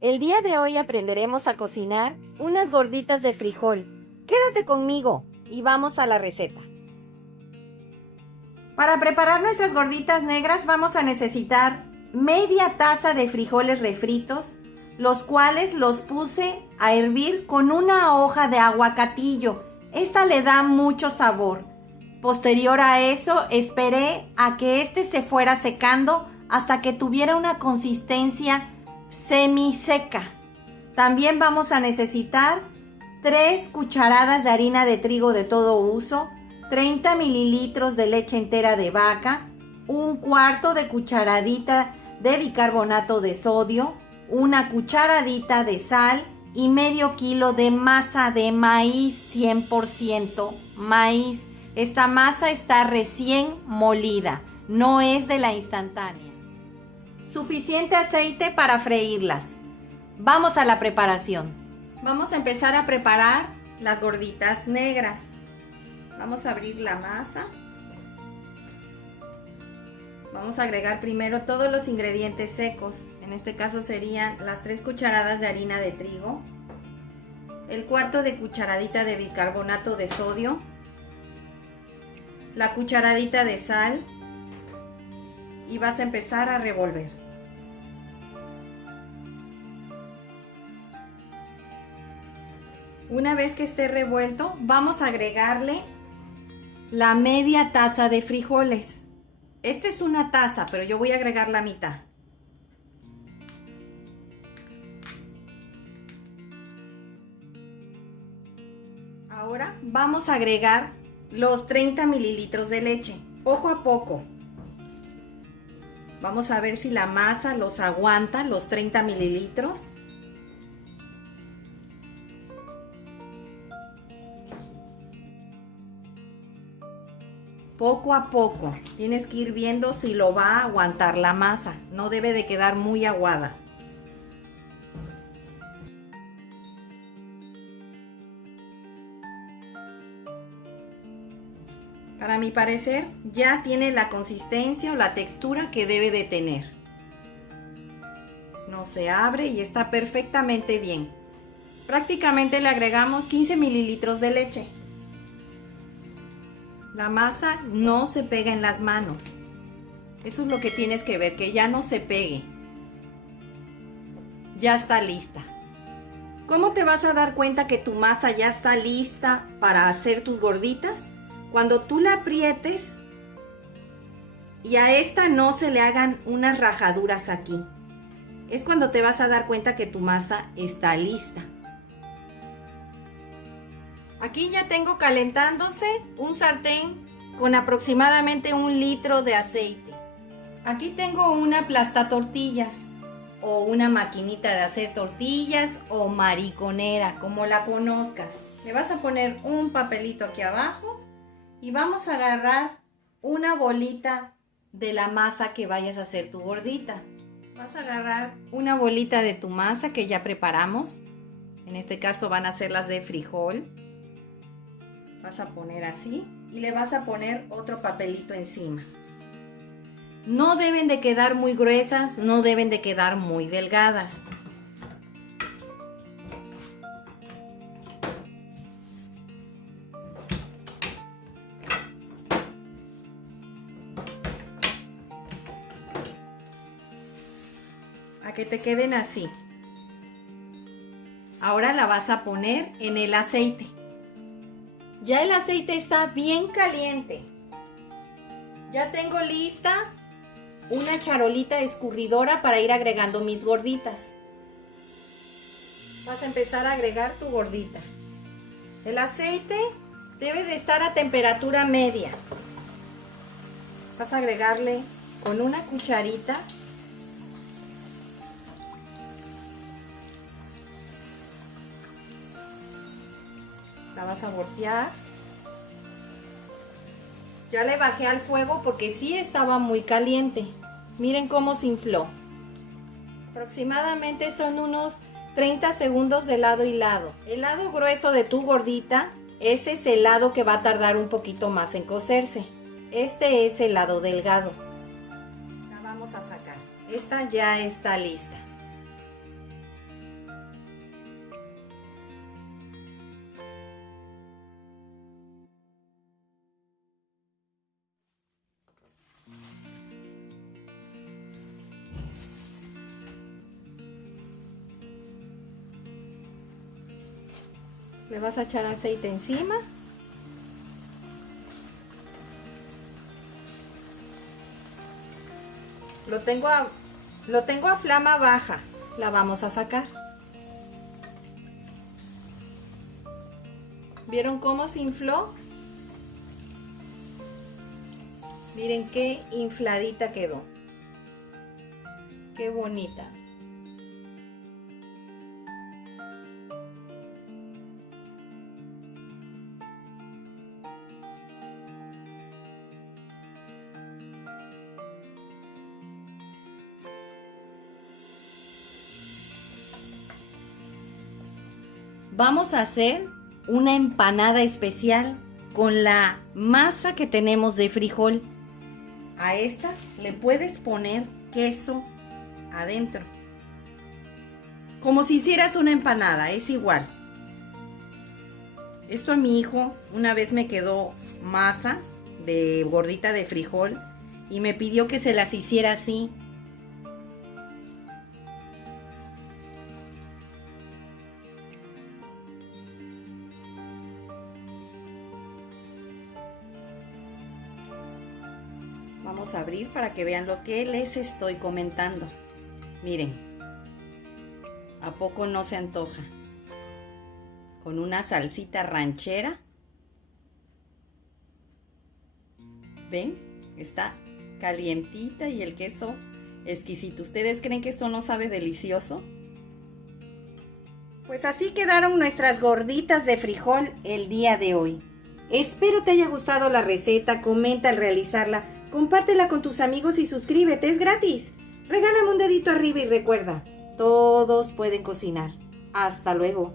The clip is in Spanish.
El día de hoy aprenderemos a cocinar unas gorditas de frijol. Quédate conmigo y vamos a la receta. Para preparar nuestras gorditas negras vamos a necesitar media taza de frijoles refritos, los cuales los puse a hervir con una hoja de aguacatillo. Esta le da mucho sabor. Posterior a eso, esperé a que este se fuera secando hasta que tuviera una consistencia semiseca. También vamos a necesitar 3 cucharadas de harina de trigo de todo uso, 30 mililitros de leche entera de vaca, 1/4 de cucharadita de bicarbonato de sodio, una cucharadita de sal y medio kilo de masa de maíz 100% maíz. Esta masa está recién molida, no es de la instantánea. Suficiente aceite para freírlas. Vamos a la preparación. Vamos a empezar a preparar las gorditas negras. Vamos a abrir la masa. Vamos a agregar primero todos los ingredientes secos. En este caso serían las 3 cucharadas de harina de trigo, el 1/4 de cucharadita de bicarbonato de sodio, la cucharadita de sal y vas a empezar a revolver. Una vez que esté revuelto, vamos a agregarle la media taza de frijoles. Esta es una taza, pero yo voy a agregar la mitad. Ahora vamos a agregar los 30 mililitros de leche, poco a poco. Vamos a ver si la masa los aguanta, los 30 mililitros. Poco a poco, tienes que ir viendo si lo va a aguantar la masa, no debe de quedar muy aguada. Para mi parecer, ya tiene la consistencia o la textura que debe de tener. No se abre y está perfectamente bien. Prácticamente le agregamos 15 mililitros de leche. La masa no se pega en las manos. Eso es lo que tienes que ver, que ya no se pegue. Ya está lista. ¿Cómo te vas a dar cuenta que tu masa ya está lista para hacer tus gorditas? Cuando tú la aprietes y a esta no se le hagan unas rajaduras aquí. Es cuando te vas a dar cuenta que tu masa está lista. Aquí ya tengo calentándose un sartén con aproximadamente 1 litro de aceite. Aquí tengo una aplastatortillas o una maquinita de hacer tortillas o mariconera, como la conozcas. Le vas a poner un papelito aquí abajo y vamos a agarrar una bolita de la masa que vayas a hacer tu gordita. Vas a agarrar una bolita de tu masa que ya preparamos. En este caso van a ser las de frijol. Vas a poner así y le vas a poner otro papelito encima. No deben de quedar muy gruesas, no deben de quedar muy delgadas. A que te queden así. Ahora la vas a poner en el aceite. Ya el aceite está bien caliente. Ya tengo lista una charolita escurridora para ir agregando mis gorditas. Vas a empezar a agregar tu gordita. El aceite debe de estar a temperatura media. Vas a agregarle con una cucharita . La vas a voltear. Ya le bajé al fuego porque sí estaba muy caliente. Miren cómo se infló. Aproximadamente son unos 30 segundos de lado y lado. El lado grueso de tu gordita, ese es el lado que va a tardar un poquito más en cocerse. Este es el lado delgado. La vamos a sacar. Esta ya está lista. Le vas a echar aceite encima. Lo tengo a flama baja. La vamos a sacar. ¿Vieron cómo se infló? Miren qué infladita quedó. Qué bonita. Vamos a hacer una empanada especial con la masa que tenemos de frijol. A esta le puedes poner queso adentro. Como si hicieras una empanada, es igual. Esto a mi hijo una vez me quedó masa de gordita de frijol y me pidió que se las hiciera así. Vamos a abrir para que vean lo que les estoy comentando. Miren, ¿a poco no se antoja? Con una salsita ranchera. ¿Ven? Está calientita y el queso exquisito. ¿Ustedes creen que esto no sabe delicioso? Pues así quedaron nuestras gorditas de frijol el día de hoy. Espero te haya gustado la receta, comenta al realizarla, compártela con tus amigos y suscríbete, es gratis. Regálame un dedito arriba y recuerda, todos pueden cocinar. Hasta luego.